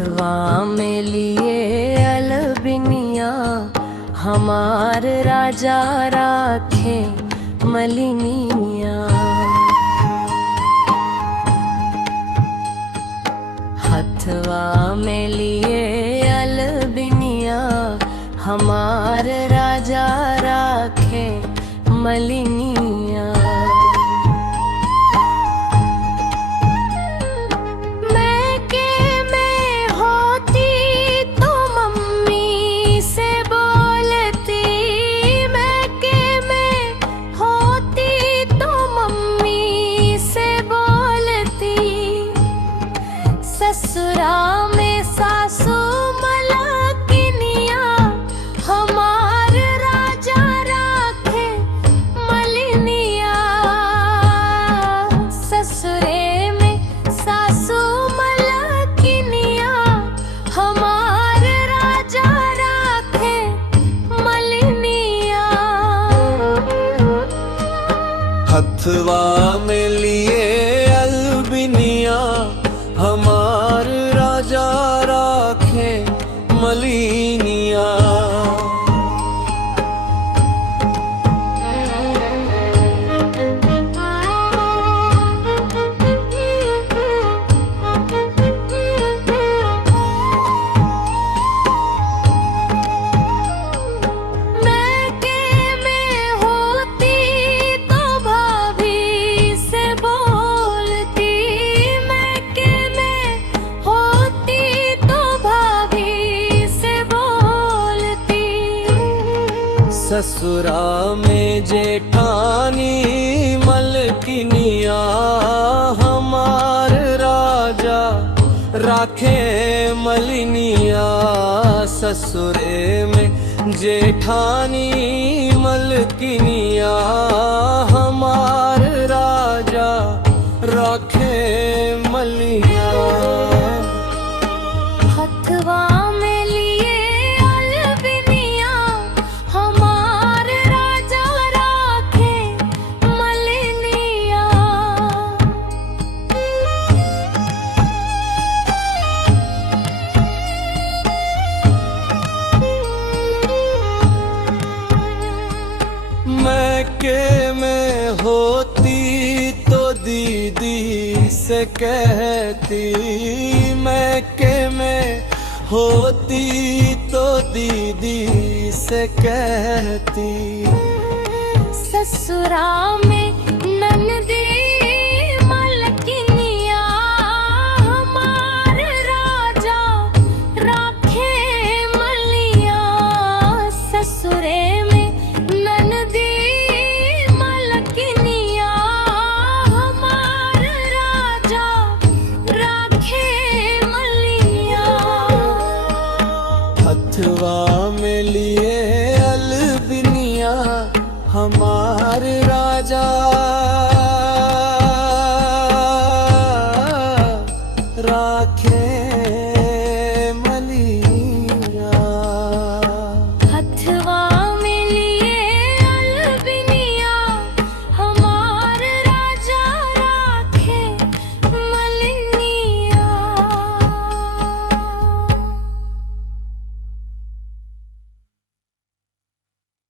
हथवा में लिए अलबिनिया, हमार राजा राखे मलिनिया। हथवा में लिए अलबिनिया, हमार राजा राखे मलिनिया। ससुरा में सासू मलकिनिया, हमार राजा राखे मलिनिया। ससुरे में सासू मलकिनिया, हमार राजा राखे मलिनिया। हथवा में लिए अलबिनिया, हमार राजा राखे मलिनिया। ससुरा में जेठानी मलकिनिया, हमार राजा राखे मलिनिया। ससुरे में जेठानी मलकिनिया, हमार राजा राखे मलिनिया। हथवा मैके में होती तो दीदी से कहती, मैके में होती तो दीदी से कहती। ससुरा में ननदी मलकिनिया, हमार राजा राखे मलिया। ससुरे हथवा में लिए अलबिनिया, हमार राजा राखे